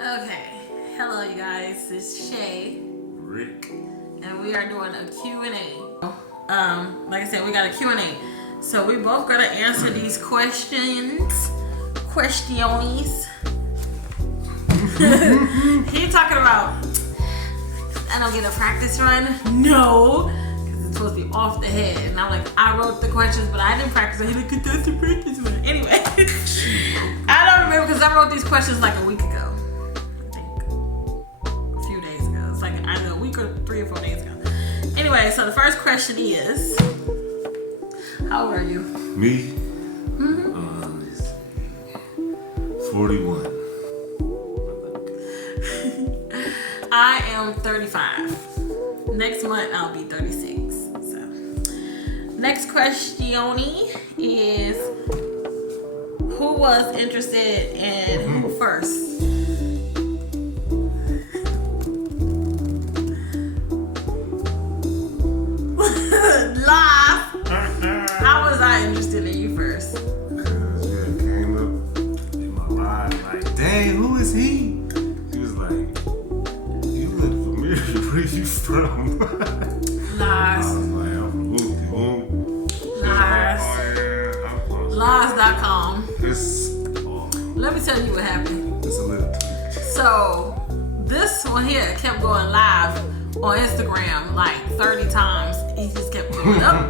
Okay, hello you guys, it's Shay, Rick, and we are doing a Q&A. Like I said, we got a Q&A. So we both gotta answer these questions. He talking about, I don't get a practice run. No, because it's supposed to be off the head. And I'm like, I wrote the questions, but I didn't practice. He like, that's the practice run. Anyway, I don't remember because I wrote these questions like a week ago. Either a week or 3 or 4 days ago. Anyway, so the first question is, how old are you? me, 41. I am 35. Next month I'll be 36. So, next question is, who was interested in who first? How was I interested in you first? Because it came up in my life like, dang, who is he? He was like, you look familiar. Where you from? Lies. I was like, I'm from Whoop. Lies. Lies.com. It's awesome. Let me tell you what happened. It's a little tweak. So, this one here kept going live on Instagram like 30 times. He just kept going up,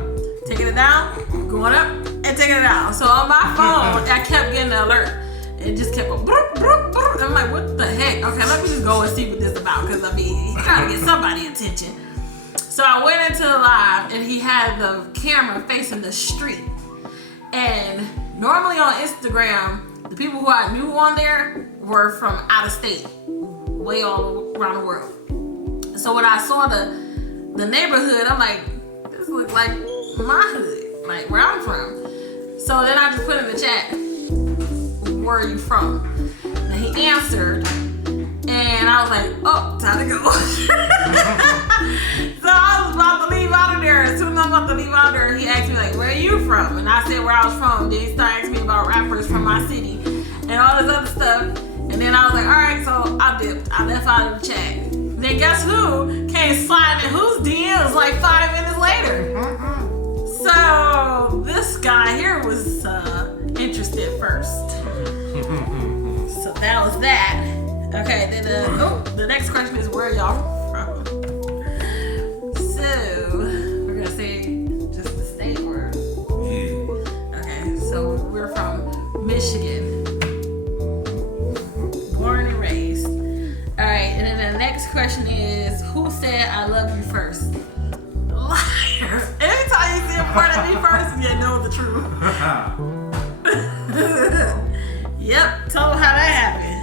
taking it down, going up, and taking it down. So on my phone, I kept getting an alert. It just kept going, broop, broop, broop. I'm like, what the heck? Okay, let me just go and see what this is about. Because, I mean, he's trying to get somebody's attention. So I went into the live, and he had the camera facing the street. And normally on Instagram, the people who I knew on there were from out of state, way all around the world. So when I saw the neighborhood, I'm like, this looks like my hood, like where I'm from. So then I just put in the chat, where are you from? And he answered, and I was like, oh, time to go. So I was about to leave out of there. As soon as I was about to leave out of there, he asked me like, where are you from? And I said where I was from. Then he started asking me about rappers from my city and all this other stuff. And then I was like, all right, so I dipped. I left out of the chat. Then guess who came sliding in whose DMs like 5 minutes later? So this guy here was interested first. So that was that. Okay, then the next question is, where y'all from? So we're gonna say just the state or? Yeah. Okay, so we're from Michigan. Born and raised. Alright, and then the next question is, who said I love you first? Liar. Anytime you see a part of me first, you know the truth. Yep, tell them how that happened.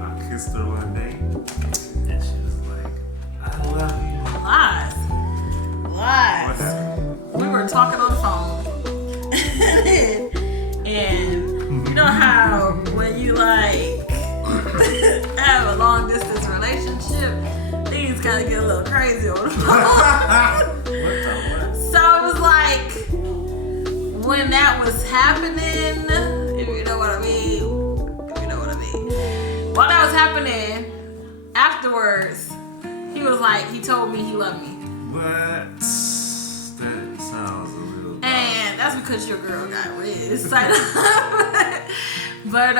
I kissed her one day, and she was like, I love you. Lies. Lies. What happened? We were talking on the phone. And you know how when you like have a long distance relationship, things kind of get a little crazy on the phone. So it was like, when that was happening, if you know what I mean, while that was happening, afterwards, he was like, he told me he loved me. What? That sounds a little. And that's because your girl got with it. But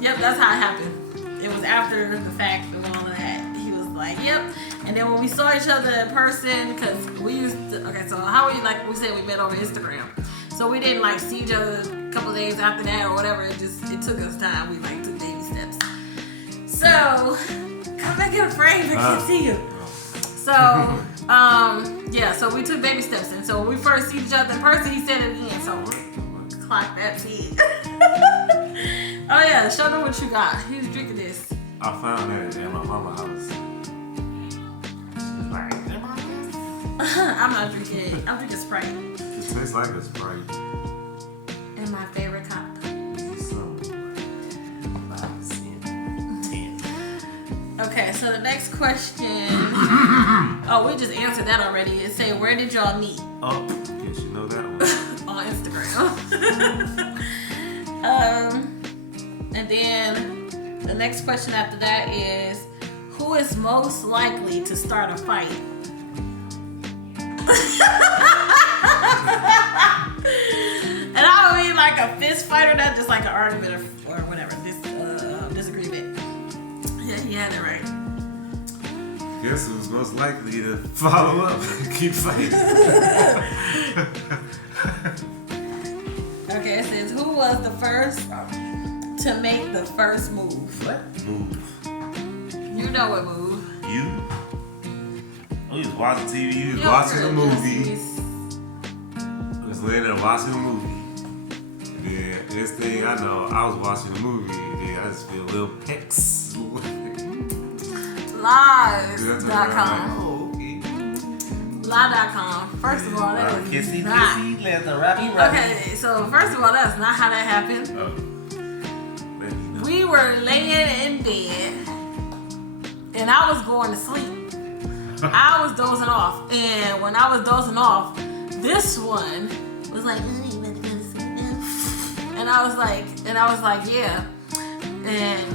yep, that's how it happened. It was after the fact of all of that. He was like, yep. And then when we saw each other in person, because we used to, okay, so how we, like we said, we met over Instagram. So we didn't like see each other a couple of days after that or whatever. It took us time. We like took baby steps. So come back in the frame, I can't see you. So yeah, so we took baby steps. And so when we first see each other in person, he said it again. So clock that seed. Oh yeah, show them what you got. He was drinking this. I found that at my mama's house. Like, I'm not drinking it. I'm drinking Sprite. it tastes like a Sprite. And my favorite cup. Okay, so the next question. Oh, we just answered that already. It say, where did y'all meet? Oh, guess you know that one. On Instagram. And then the next question after that is, who is most likely to start a fight? And I don't mean like a fist fight or that, just like an argument or whatever, disagreement. Yeah, you had it right. Guess who's most likely to follow up and keep fighting? Okay, it says, who was the first to make the first move? What? Move. You know what move. You? Oh, you was watching TV, you was watching a movie. I was laying there watching a movie. And then, this thing I know, I was watching a movie, and then I just feel a little pecs. Lies.com. Oh, okay. Lie.com. First of all, that is Kissy, not. kissy, let the rappy. Okay, so first of all, that's not how that happened. Oh. Let me know. We were laying in bed, and I was going to sleep. I was dozing off, and when I was dozing off, this one was like, "You better go to sleep now." And I was like, yeah. And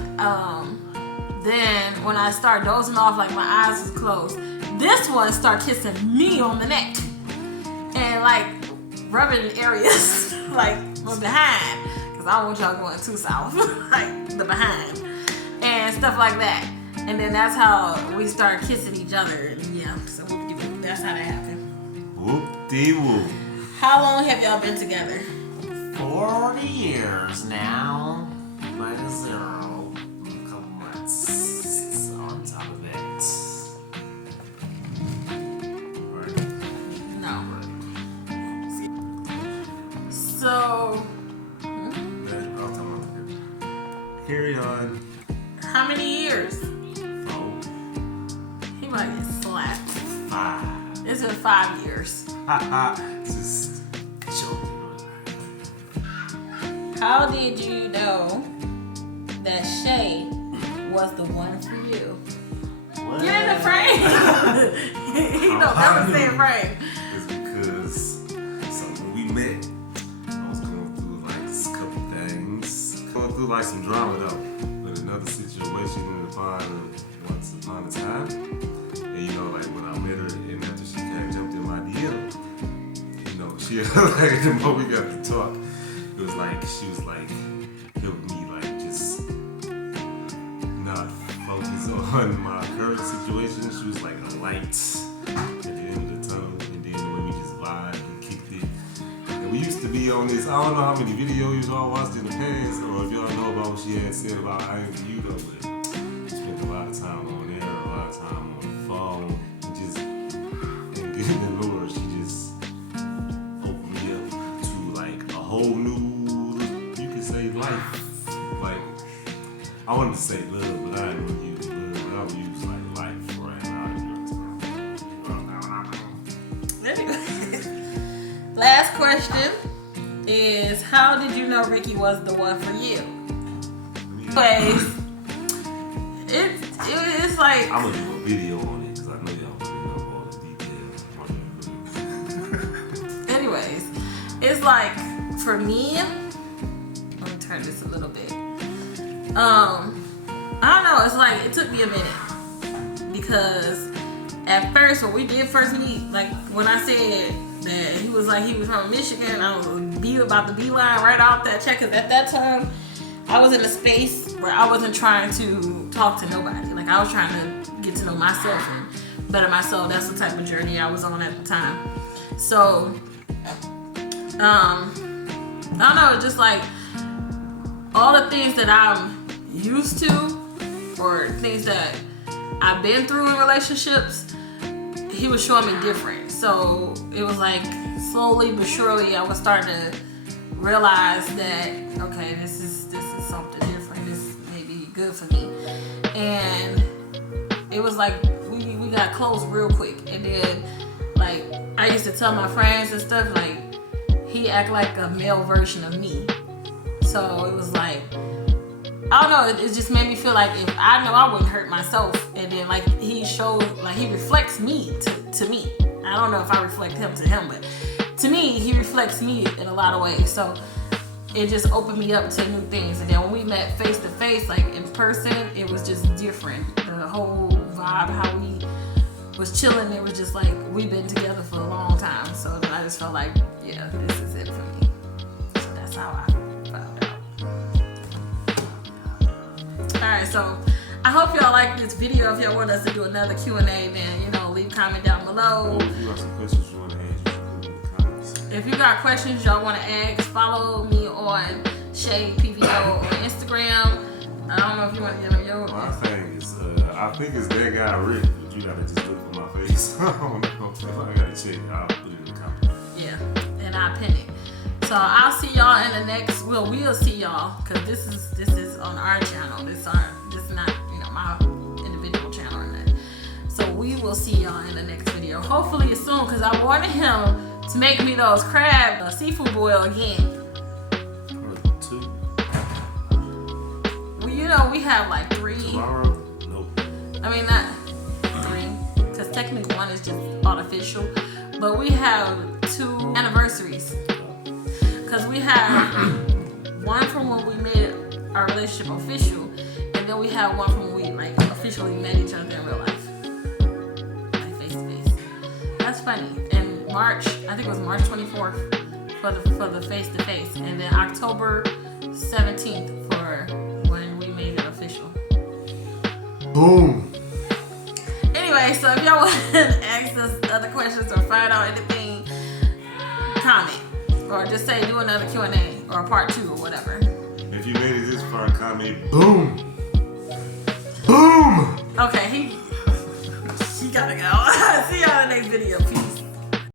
then when I started dozing off, like my eyes was closed, this one started kissing me on the neck and like rubbing areas like from behind, because I don't want y'all going too south, like the behind and stuff like that. And then that's how we started kissing each other. And yeah, so that's how that happened. Whoop-de-whoop. How long have y'all been together? 40 years now. Minus 0. A couple months on top of it. Right. No. So, Then I'll tell my carry on. how many years? Oh, He might get slapped. 5. It's been 5 years. Just joking. How did you know that Shay was the one for you? What? Get in the frame. He don't ever say frame. It's because when we met, I was going through like a couple things. Going through like some drama though. With another situation once upon a time. And you know, like when I met her and after she kind of jumped in my DM, you know, she like the more we got to talk, it was like she was like helping me like just not focus on my current situation. She was like a light at the end of the tunnel, and then the way we just vibe and kicked it. And we used to be on this, I don't know how many videos y'all watched in the past, or if y'all know about what she had said about I Am You though, but spent a lot of time on there, a lot of time on the phone, and getting the Lord, she just opened me up to like a whole new, you could say life. Like, I wanted to say love, but I didn't want to use love, but I would use like life right now. Anyway. Last question is, how did you know Ricky was the one for you? Anyways, it's like, I'm gonna do a video on it because I know y'all want to know all the details. anyways, it's like, for me, let me turn this a little bit. I don't know, it's like, it took me a minute, because at first, when we did first meet, like, when I said that he was from Michigan, I was about the beeline right off that check, because at that time, I was in a space where I wasn't trying to talk to nobody. Like, I was trying to get to know myself and better myself. That's the type of journey I was on at the time. So, I don't know, just like all the things that I'm used to, or things that I've been through in relationships, he was showing me different. So it was like slowly but surely I was starting to realize that, okay, this is something different. This may be good for me. And it was like we got close real quick. And then like I used to tell my friends and stuff, like, he act like a male version of me. So it was like, I don't know, it just made me feel like if I know I wouldn't hurt myself, and then like he showed, like he reflects me to me. I don't know if I reflect him to him, but to me, he reflects me in a lot of ways. So it just opened me up to new things. And then when we met face to face, like in person, it was just different. The whole vibe, how we was chilling, it was just like we've been together for a long time. So I just felt like, yeah, this is it for me. So that's how I found out. Alright, so I hope y'all like this video. If y'all want us to do another Q&A, then leave a comment down below. If you got some questions you want to ask, you can put in the comments. If you got questions y'all want to ask, follow me on Shay PVO on Instagram. I don't know if you want to give them your. My thing is, I think it's that guy Rick, but you gotta just look for my face. I don't know. If I gotta check, I'll put it in the comments. Yeah, and I pin it. So I'll see y'all in the next. Well, we'll see y'all because this is on our channel. This is not my individual channel or nothing. So we will see y'all in the next video. Hopefully it's soon because I wanted him to make me those crab seafood boil again. 2. Well, we have like 3. Tomorrow? Nope. I mean, not 3, because technically 1 is just artificial. But we have 2 anniversaries. Because we have one from when we made our relationship official, and then we have one from when we officially met each other in real life, like face to face. That's funny. In March, I think it was March 24th for the face to face, and then October 17th for when we made it official. Boom. Anyway, so if y'all want to ask us other questions or find out anything, comment. Or just say do another Q&A or a part 2 or whatever. If you made it this far, comment boom. Boom. Okay, he gotta go. See y'all in the next video.